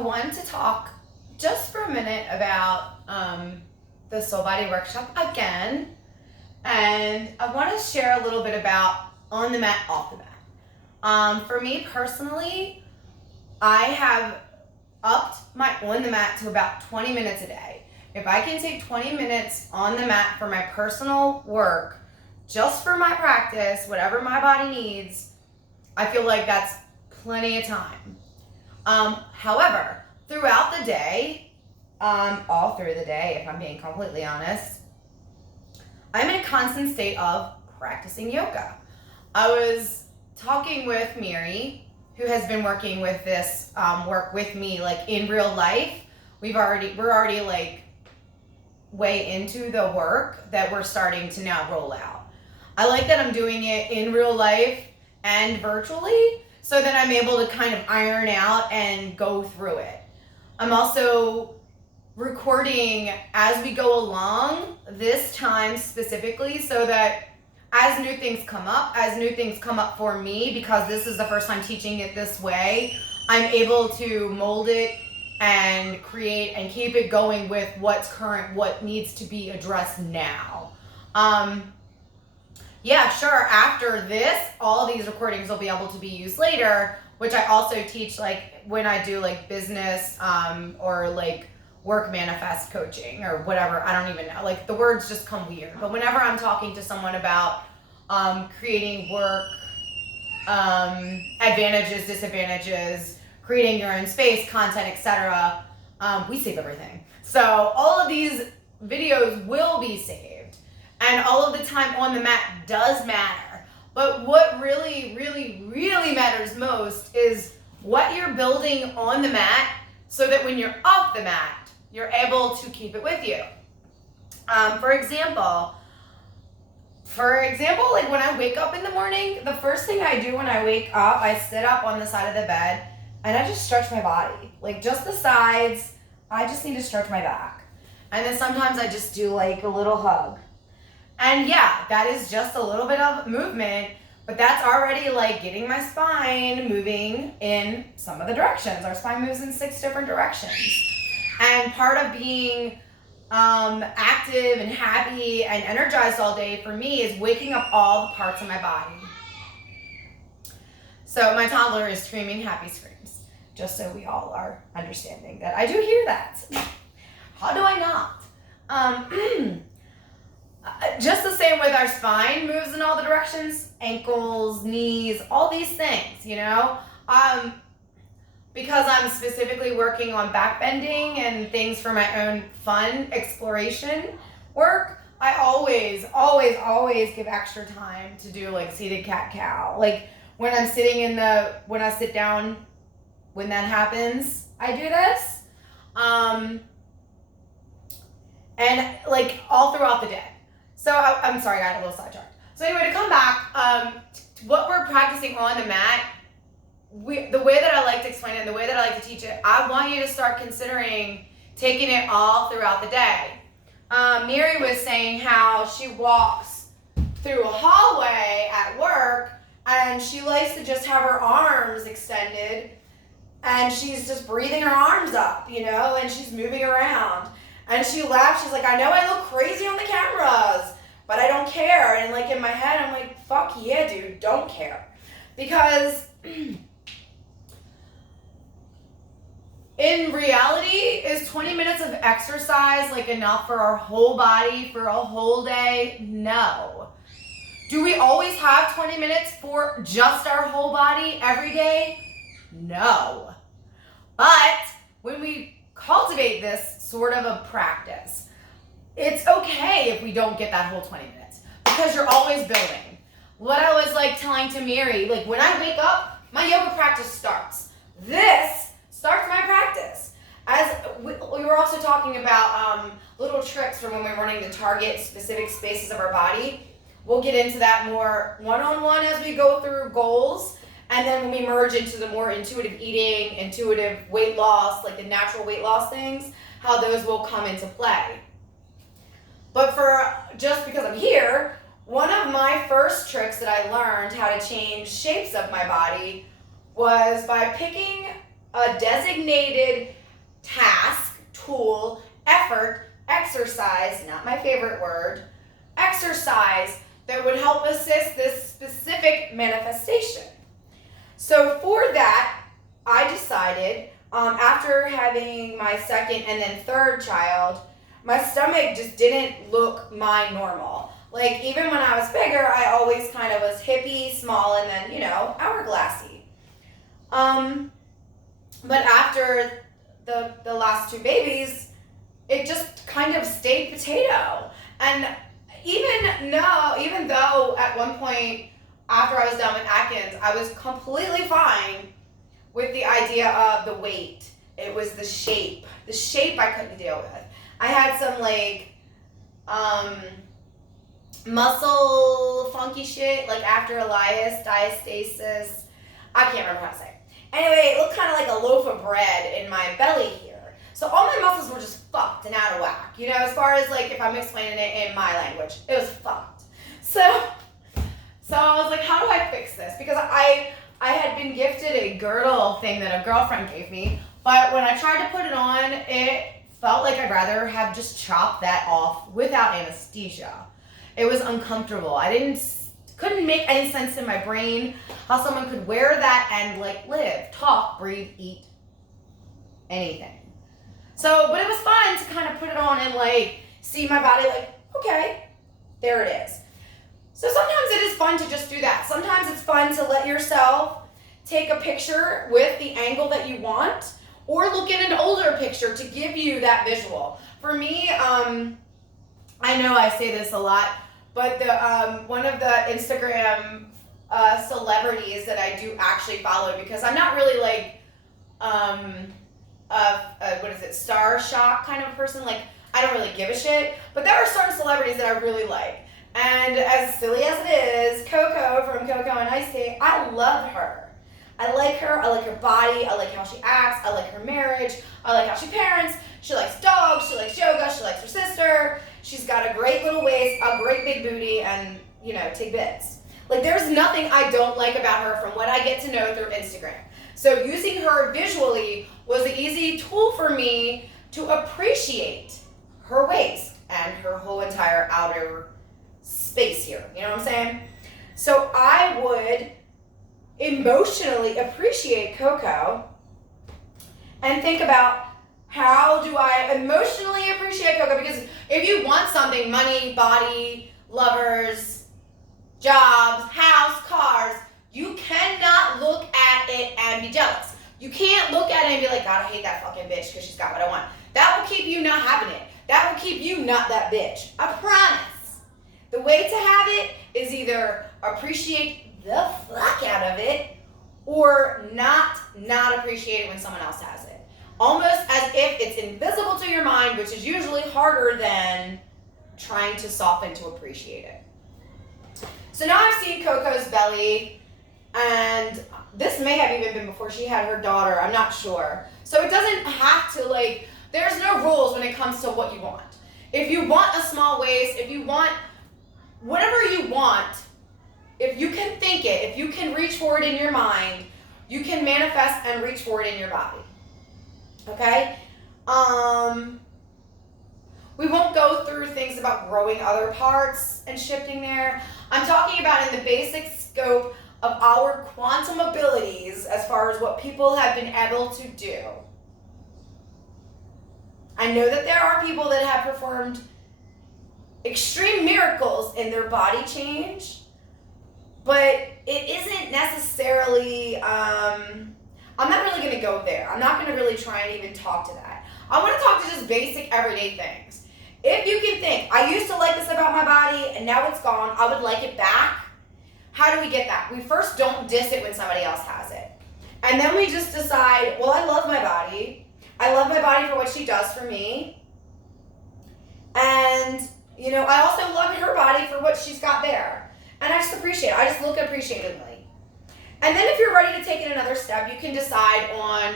I wanted to talk just for a minute about the Soul Body Workshop again. And I want to share a little bit about on the mat, off the mat. For me personally, I have upped my on the mat to about 20 minutes a day. If I can take 20 minutes on the mat for my personal work, just for my practice, whatever my body needs, I feel like that's plenty of time. However, throughout the day, all through the day, if I'm being completely honest, I'm in a constant state of practicing yoga. I was talking with Miri, who has been working with this work with me, like in real life. We're already like way into the work that we're starting to now roll out. I like that I'm doing it in real life and virtually, so that I'm able to kind of iron out and go through it. I'm also recording as we go along this time specifically, so that as new things come up for me, because this is the first time teaching it this way, I'm able to mold it and create and keep it going with what's current, what needs to be addressed now. Yeah, sure, after this, all these recordings will be able to be used later, which I also teach like when I do like business or like work manifest coaching or whatever. I don't even know. Like the words just come weird. But whenever I'm talking to someone about creating work, advantages, disadvantages, creating your own space, content, etc., we save everything. So all of these videos will be saved. And all of the time on the mat does matter. But what really, really, really matters most is what you're building on the mat, so that when you're off the mat, you're able to keep it with you. For example, like when I wake up in the morning, the first thing I do when I wake up, I sit up on the side of the bed and I just stretch my body. Like just the sides, I just need to stretch my back. And then sometimes I just do like a little hug. And yeah, that is just a little bit of movement, but that's already like getting my spine moving in some of the directions. Our spine moves in 6 different directions. And part of being active and happy and energized all day for me is waking up all the parts of my body. So my toddler is screaming happy screams, just so we all are understanding that I do hear that. How do I not? Just the same with our spine moves in all the directions, ankles, knees, all these things, you know? Because I'm specifically working on back bending and things for my own fun exploration work, I always give extra time to do like seated cat-cow. Like when I'm sitting when I sit down, when that happens, I do this. And like all throughout the day. So I'm sorry, I got a little sidetracked. So anyway, to come back, what we're practicing on the mat, the way that I like to explain it, and the way that I like to teach it, I want you to start considering taking it all throughout the day. Miri was saying how she walks through a hallway at work, and she likes to just have her arms extended, and she's just breathing her arms up, you know, and she's moving around. And she laughed. She's like, I know I look crazy on the cameras, but I don't care. And like in my head, I'm like, fuck yeah, dude, don't care. Because in reality, is 20 minutes of exercise like enough for our whole body for a whole day? No. Do we always have 20 minutes for just our whole body every day? No. But when we cultivate this sort of a practice, it's okay if we don't get that whole 20 minutes, because you're always building. What I was like telling to Miri, like when I wake up, my yoga practice starts. This starts my practice. As we were also talking about little tricks for when we're running to target specific spaces of our body. We'll get into that more one-on-one as we go through goals. And then when we merge into the more intuitive eating, intuitive weight loss, like the natural weight loss things, how those will come into play. But just because I'm here, one of my first tricks that I learned how to change shapes of my body was by picking a designated task, tool, effort, exercise, not my favorite word, exercise that would help assist this specific manifestation. So for that, I decided, after having my second and then third child, my stomach just didn't look my normal. Like, even when I was bigger, I always kind of was hippie, small, and then, hourglassy. But after the last two babies, it just kind of stayed potato. And even though at one point after I was done with Atkins, I was completely fine with the idea of the weight. It was the shape. The shape I couldn't deal with. I had some muscle funky shit, like after Elias, diastasis. I can't remember how to say it. Anyway, it looked kind of like a loaf of bread in my belly here. So all my muscles were just fucked and out of whack. As far as like if I'm explaining it in my language, it was fucked. So I was like, how do I fix this? Because I had been gifted a girdle thing that a girlfriend gave me, but when I tried to put it on, it felt like I'd rather have just chopped that off without anesthesia. It was uncomfortable. Couldn't make any sense in my brain how someone could wear that and like live, talk, breathe, eat, anything. But it was fun to kind of put it on and like see my body like, okay, there it is. So sometimes it is fun to just do that. Sometimes it's fun to let yourself take a picture with the angle that you want, or look at an older picture to give you that visual. For me, I know I say this a lot, but one of the Instagram celebrities that I do actually follow, because I'm not really like star shock kind of person. Like, I don't really give a shit, but there are certain celebrities that I really like. And as silly as it is, Coco from Coco and Ice Tea, I love her. I like her body, I like how she acts, I like her marriage, I like how she parents, she likes dogs, she likes yoga, she likes her sister, she's got a great little waist, a great big booty, and, tidbits. Like, there's nothing I don't like about her from what I get to know through Instagram. So using her visually was an easy tool for me to appreciate her waist and her whole entire outer space here. You know what I'm saying? So I would emotionally appreciate Coco and think about, how do I emotionally appreciate Coco? Because if you want something, money, body, lovers, jobs, house, cars, you cannot look at it and be jealous. You can't look at it and be like, God, I hate that fucking bitch because she's got what I want. That will keep you not having it. That will keep you not that bitch. I promise. The way to have it is either appreciate the fuck out of it, or not appreciate it when someone else has it. Almost as if it's invisible to your mind, which is usually harder than trying to soften to appreciate it. So now I've seen Coco's belly, and this may have even been before she had her daughter, I'm not sure. So it doesn't have to, like, there's no rules when it comes to what you want. If you want a small waist, if you want whatever you want, if you can think it, if you can reach for it in your mind, you can manifest and reach for it in your body. Okay? We won't go through things about growing other parts and shifting there. I'm talking about in the basic scope of our quantum abilities as far as what people have been able to do. I know that there are people that have performed extreme miracles in their body change, but it isn't necessarily, I'm not really going to go there. I'm not going to really try and even talk to that. I want to talk to just basic everyday things. If you can think, I used to like this about my body and now it's gone, I would like it back. How do we get that? We first don't diss it when somebody else has it. And then we just decide, well, I love my body. I love my body for what she does for me. And, you know, I also love her body for what she's got there. And I just appreciate it. I just look appreciatively. And then if you're ready to take it another step, you can decide on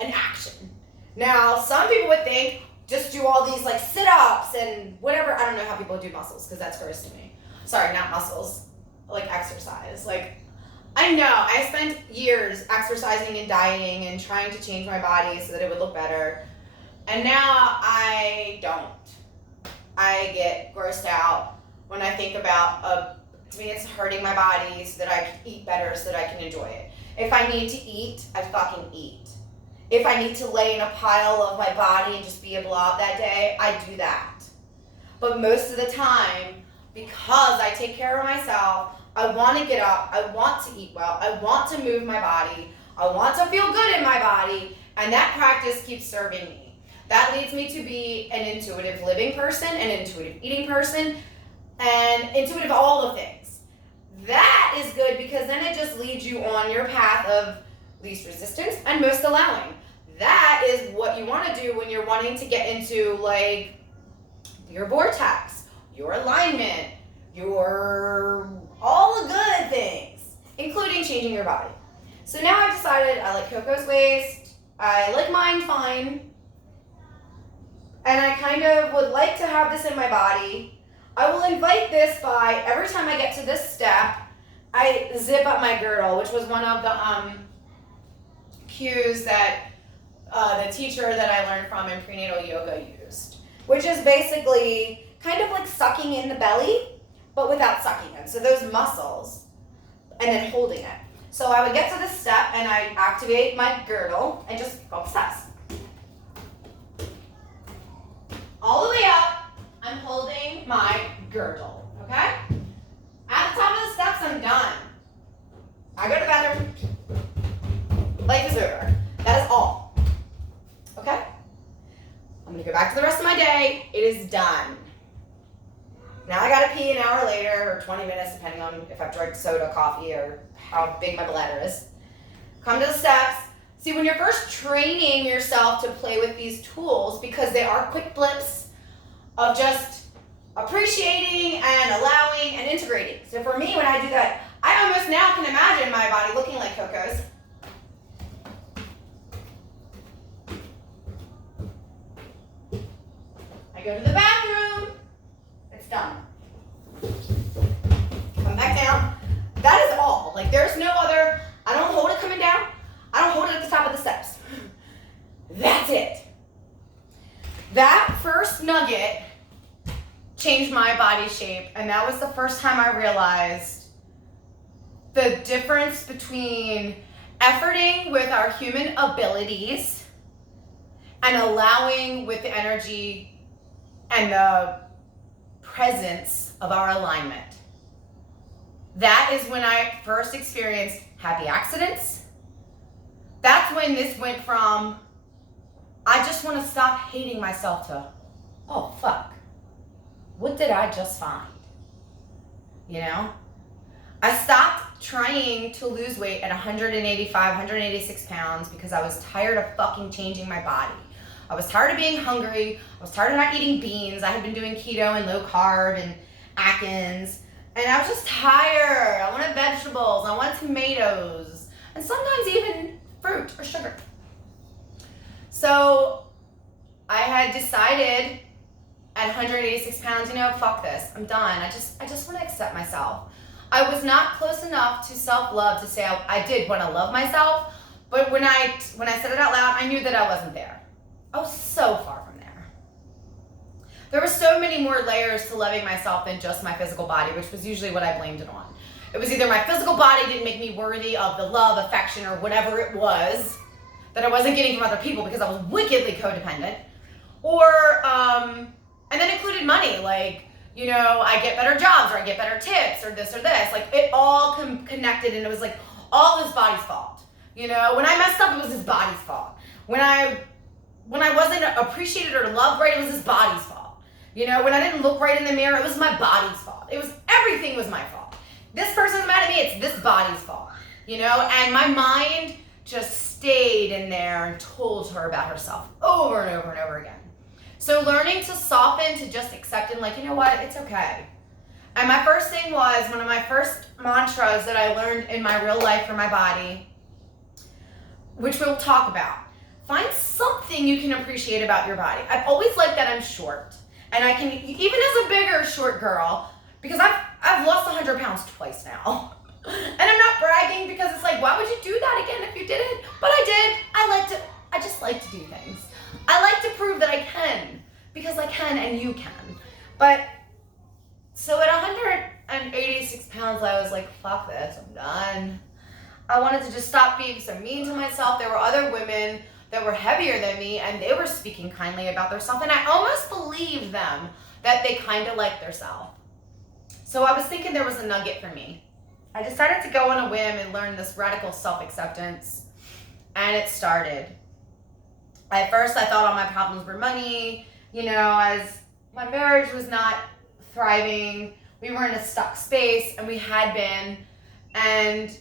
an action. Now, some people would think, just do all these like sit-ups and whatever. I don't know how people do muscles because that's gross to me. Sorry, not muscles. Like exercise. Like, I know. I spent years exercising and dieting and trying to change my body so that it would look better. And now I don't. I get grossed out when I think about, to me it's hurting my body so that I can eat better so that I can enjoy it. If I need to eat, I fucking eat. If I need to lay in a pile of my body and just be a blob that day, I do that. But most of the time, because I take care of myself, I want to get up, I want to eat well, I want to move my body, I want to feel good in my body, and that practice keeps serving me. That leads me to be an intuitive living person, an intuitive eating person, and intuitive all the things. That is good because then it just leads you on your path of least resistance and most allowing. That is what you want to do when you're wanting to get into like your vortex, your alignment, your all the good things, including changing your body. So now I've decided I like Coco's waist, I like mine fine, and I kind of would like to have this in my body. I will invite this by every time I get to this step, I zip up my girdle, which was one of the cues that the teacher that I learned from in prenatal yoga used, which is basically kind of like sucking in the belly, but without sucking in. So those muscles, and then holding it. So I would get to this step and I activate my girdle and just focus this. All the way up, I'm holding my girdle, okay? At the top of the steps, I'm done. I go to the bathroom. Life is over. That is all. Okay? I'm gonna go back to the rest of my day. It is done. Now I gotta pee an hour later or 20 minutes, depending on if I've drank soda, coffee, or how big my bladder is. Come to the steps. See, when you're first training yourself to play with these tools, because they are quick blips of just appreciating and allowing and integrating. So for me, when I do that, I almost now can imagine my body looking like Coco's. I go to the bathroom. It's done. Come back down. That is all. Like there's no other, I don't hold it coming down. I don't hold it at the top of the steps. That's it. That first nugget changed my body shape, and that was the first time I realized the difference between efforting with our human abilities and allowing with the energy and the presence of our alignment. That is when I first experienced happy accidents. That's when this went from, I just want to stop hating myself to, oh fuck, what did I just find? You know? I stopped trying to lose weight at 185, 186 pounds because I was tired of fucking changing my body. I was tired of being hungry. I was tired of not eating beans. I had been doing keto and low carb and Atkins. And I was just tired. I wanted vegetables. I wanted tomatoes. And sometimes even fruit or sugar. So I had decided at 186 pounds, you know, fuck this. I'm done. I just want to accept myself. I was not close enough to self-love to say I did want to love myself. But when I said it out loud, I knew that I wasn't there. I was so far from there. There were so many more layers to loving myself than just my physical body, which was usually what I blamed it on. It was either my physical body didn't make me worthy of the love, affection, or whatever it was that I wasn't getting from other people because I was wickedly codependent. Or, and then included money, like, you know, I get better jobs, or I get better tips, or this or this. Like, it all connected, and it was like, all his body's fault. You know, when I messed up, it was his body's fault. When I wasn't appreciated or loved right, it was his body's fault. You know, when I didn't look right in the mirror, it was my body's fault. Everything was my fault. This person's mad at me, it's this body's fault. You know, and my mind just stayed in there and told her about herself over and over and over again. So learning to soften, to just accept and like, you know what, it's okay. And my first thing was, one of my first mantras that I learned in my real life for my body, which we'll talk about. Find something you can appreciate about your body. I've always liked that I'm short. And I can, even as a bigger short girl, because I've lost 100 pounds twice now. And I'm not bragging because it's like, why would you do that again if you didn't? But I did. I just like to do things. I like to prove that I can, because I can and you can. But so at 186 pounds, I was like, fuck this, I'm done. I wanted to just stop being so mean to myself. There were other women that were heavier than me, and they were speaking kindly about themselves, and I almost believed them that they kind of liked themselves. So I was thinking there was a nugget for me. I decided to go on a whim and learn this radical self-acceptance, and it started. At first, I thought all my problems were money, as my marriage was not thriving. We were in a stuck space, and we had been, and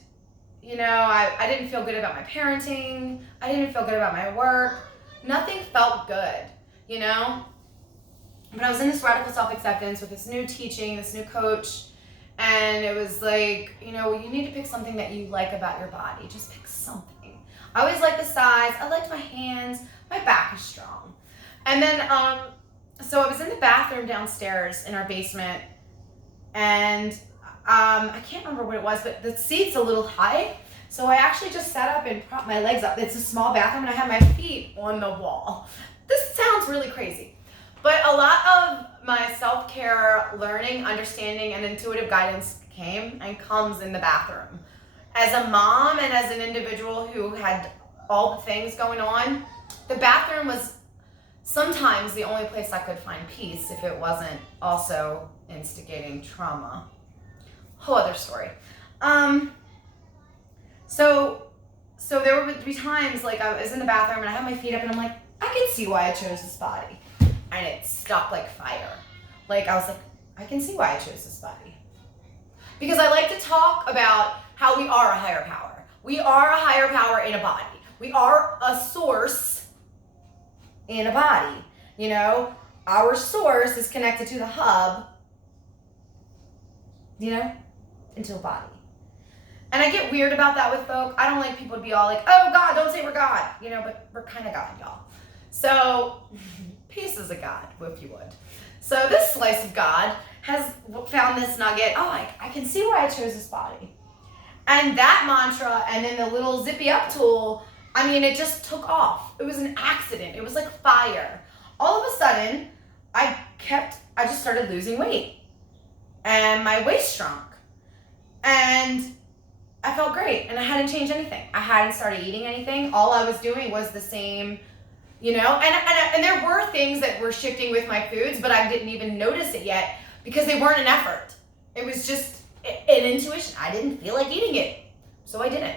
I didn't feel good about my parenting. I didn't feel good about my work. Nothing felt good, But I was in this radical self-acceptance with this new teaching, this new coach, and it was like, you need to pick something that you like about your body. Just pick something. I always liked the size. I liked my hands. My back is strong. And then, so I was in the bathroom downstairs in our basement, and I can't remember what it was, but the seat's a little high. So I actually just sat up and propped my legs up. It's a small bathroom, and I had my feet on the wall. This sounds really crazy. But a lot of my self-care, learning, understanding, and intuitive guidance came and comes in the bathroom. As a mom and as an individual who had all the things going on, the bathroom was sometimes the only place I could find peace if it wasn't also instigating trauma. Whole other story. So there would be times like I was in the bathroom and I had my feet up and I'm like, I can see why I chose this body. And it stuck like fire. Like I was like, I can see why I chose this body. Because I like to talk about how we are a higher power. We are a higher power in a body. We are a source in a body. Our source is connected to the hub, into a body. And I get weird about that with folk. I don't like people to be all like, oh God, don't say we're God, but we're kind of God, y'all. So pieces of God, if you would. So this slice of God has found this nugget. Oh, I can see why I chose this body. And that mantra and then the little zippy up tool, it just took off. It was an accident. It was like fire. All of a sudden, I just started losing weight. And my waist shrunk. And I felt great. And I hadn't changed anything. I hadn't started eating anything. All I was doing was the same, And there were things that were shifting with my foods, but I didn't even notice it yet because they weren't an effort. It was just an intuition. I didn't feel like eating it, so I didn't.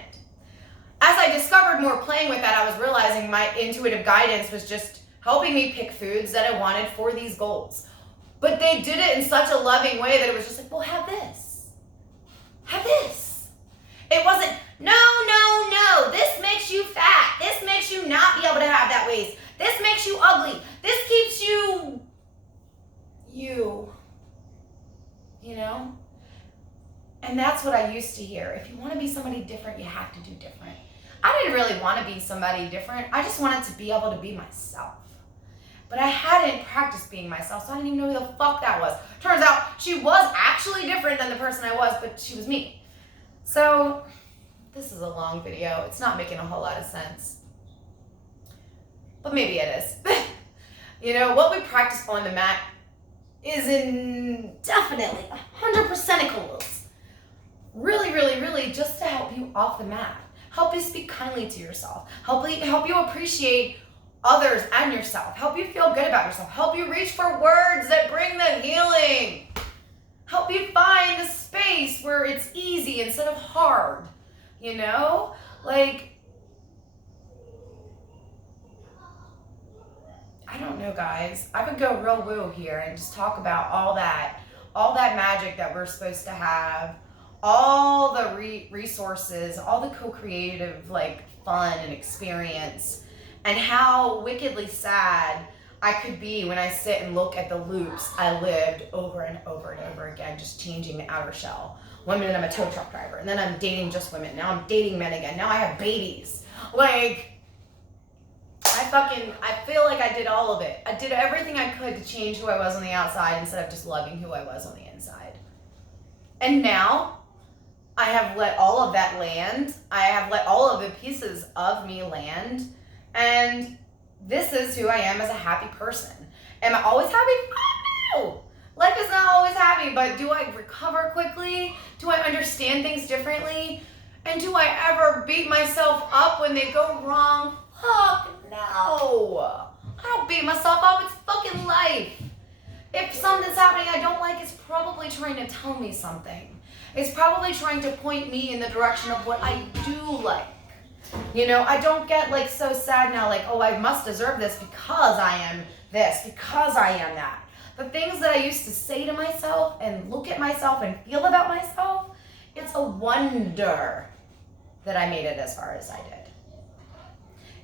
As I discovered more playing with that, I was realizing my intuitive guidance was just helping me pick foods that I wanted for these goals. But they did it in such a loving way that it was just like, well, have this. Have this. It wasn't, no, this makes you fat. This makes you not be able to have that waist. This makes you ugly. This keeps you, And that's what I used to hear. If you want to be somebody different, you have to do different. I didn't really want to be somebody different. I just wanted to be able to be myself. But I hadn't practiced being myself, so I didn't even know who the fuck that was. Turns out she was actually different than the person I was, but she was me. So this is a long video. It's not making a whole lot of sense. But maybe it is. What we practice on the mat is definitely 100% really, really, really just to help you off the mat. Help you speak kindly to yourself. Help you appreciate others and yourself. Help you feel good about yourself. Help you reach for words that bring the healing. Help you find a space where it's easy instead of hard. I don't know, guys. I could go real woo here and just talk about all that magic that we're supposed to have, all the resources, all the co-creative fun and experience, and how wickedly sad I could be when I sit and look at the loops I lived over and over and over again, just changing the outer shell. One minute I'm a tow truck driver, and then I'm dating just women. Now I'm dating men again. Now I have babies. I feel like I did all of it. I did everything I could to change who I was on the outside instead of just loving who I was on the inside. And now I have let all of that land. I have let all of the pieces of me land. And this is who I am as a happy person. Am I always happy? No. Life is not always happy, but do I recover quickly? Do I understand things differently? And do I ever beat myself up when they go wrong? Fuck no. I don't beat myself up. It's fucking life. If something's happening I don't like, it's probably trying to tell me something. It's probably trying to point me in the direction of what I do like. You know, I don't get like so sad now, like, oh, I must deserve this because I am this, because I am that. The things that I used to say to myself and look at myself and feel about myself, it's a wonder that I made it as far as I did.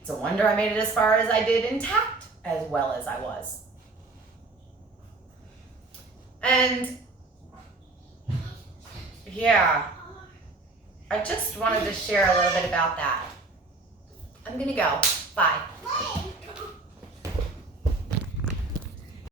It's a wonder I made it as far as I did intact as well as I was. And yeah, I just wanted to share a little bit about that. I'm gonna go. Bye.